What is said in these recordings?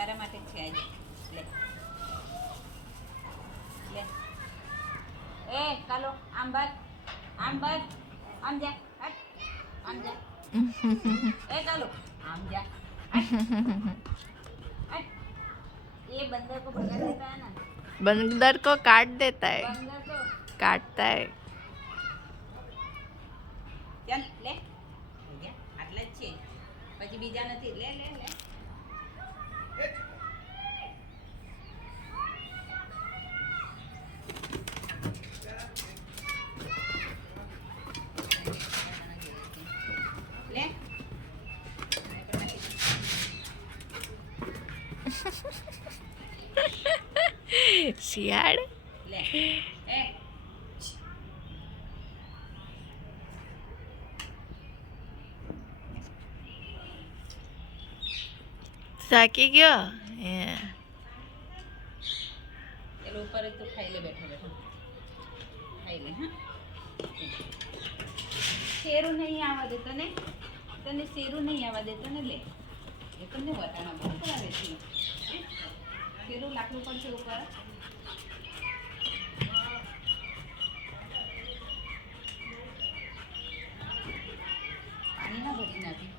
તારા માટે જ છે આજે. લે લે એ કાલો આમ બાદ આમ જા હટ આમ જા એ કાલો આમ જા हट ये बंदर को भगा देता है ना बंदर को काट देता है बंदर को काटता है चल ले आटला જ છે પછી બીજા નથી લે લે લે લે શિયાળ લે એ થાકી ગયો પેલો ઉપર જ તો ખાઈ લે બેઠો બેઠો ખાઈ લે હા શેરું નહીં આવવા દેતો ને તને શેરું નહીં આવવા દેતો ને લે એ તમને વટાણા બહુ કરાવે છે શેરું લાકડું પડશે ઉપર પાણી ના ભરી નાખી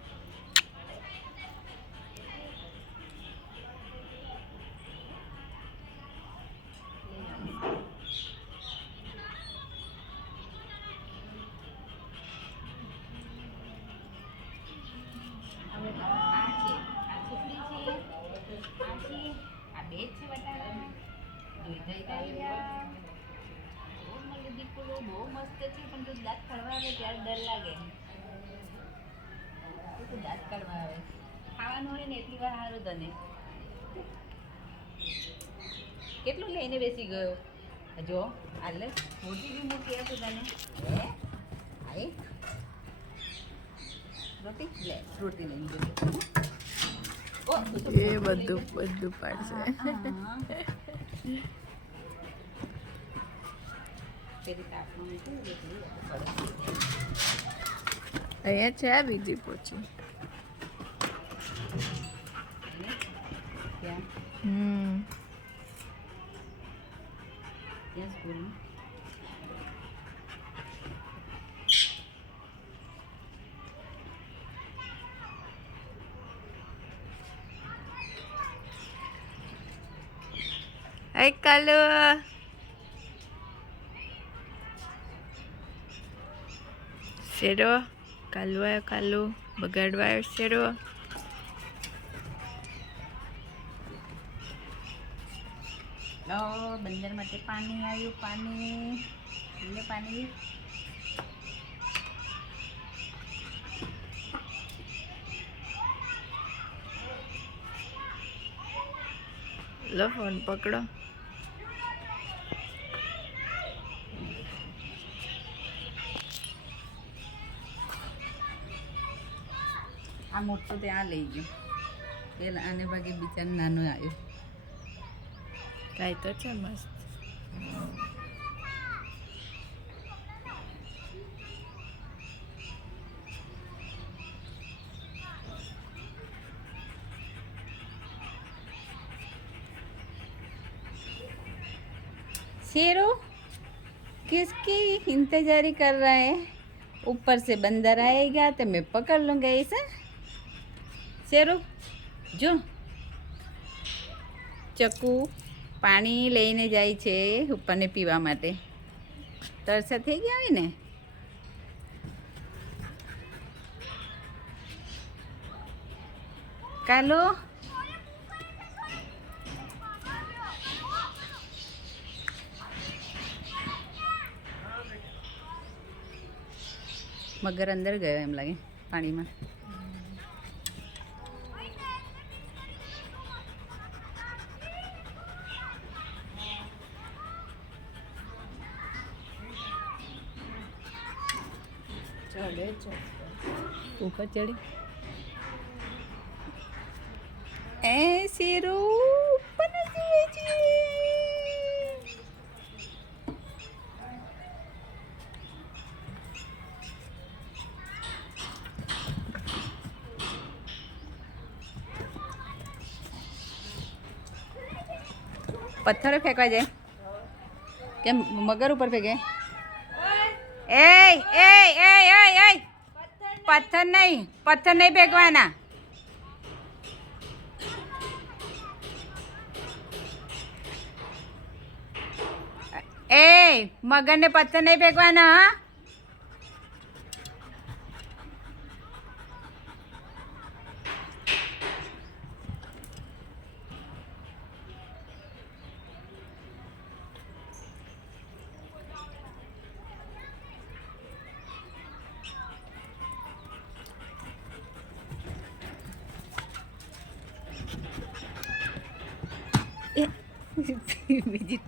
બહુ મસ્ત છે પણ તું દાંત કાઢવા આવે ત્યારે ડર લાગે તું દાંત કાઢવા આવે ખાવાનું હોય ને એટલી વાર સારું તને કેટલું લઈને બેસી ગયો જો આલે મોટી બી મૂકી આપું તને આઈ રોટી લે રોટી લઈને એ બધું બધું પાડશે અહીંયા છે બીજી પોચી Hai Kalu. શેરો કાલુ આવ્યો કાલુ બગાડવા આવ્યો શેરો બંદર માટે પાણી આવ્યું પાણી લે પાણી લો ફોન પકડો આ મોટો ત્યાં લઈ ગયો પેલા આને ભાગે બિચારો નાનો આવ્યો કાંઈ તો છે મસ્ત शेरू किसकी इंतजारी कर रहा है ऊपर से बंदर आएगा तो मैं पकड़ लूँगा ऐसा शेरू जो ચકુ પાણી લઈને જાય છે ઉપરને પીવા માટે તરસા થઈ ગયા હોય ને કાલો મગર અંદર ગયો એમ લાગે પાણીમાં ચડે છે ऊपर चढ़ी ए शेरू ऊपर नहीं जी પથ્થરો ફેંકવા જાય કેમ મગર ઉપર ફેંકે એ એ એ એ એ પથ્થર નહીં ફેંકવાના એ મગરને પથ્થર નહીં ફેંકવાના હા બીજી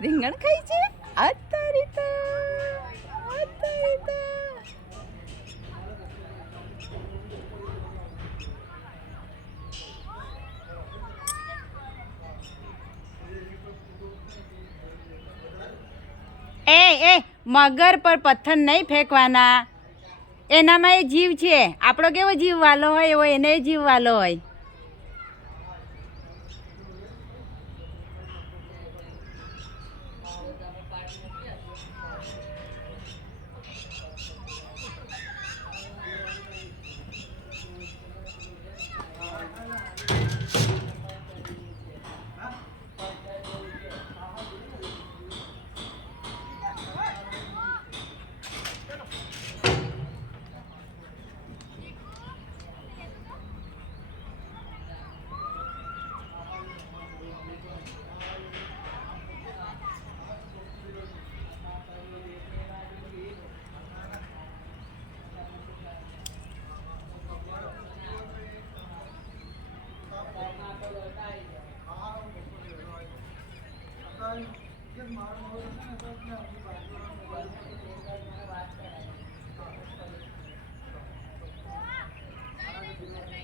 રીંગણ ખાઈ છે અત્યારે તો એ મગર પર પથ્થર નહીં ફેંકવાના એનામાં એ જીવ છે આપણો કેવો જીવ વાલો હોય એવો એને જીવ વાલો હોય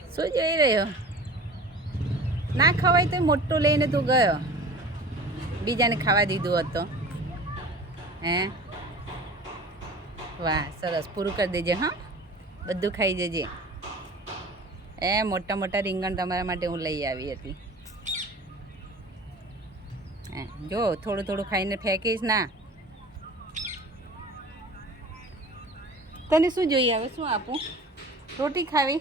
શું જોઈ રહ્યો ના ખવાય તો મોટું લઈને તું ગયો બીજાને ખાવા દીધું હતો હે વાહ સરસ પૂરું કરી દેજે હા બધું ખાઈ જજે એ મોટા મોટા રીંગણ તમારા માટે હું લઈ આવી હતી જો થોડું થોડું ખાઈને ફેંકીશ ના તને શું જોઈએ હવે શું આપું રોટી ખાવી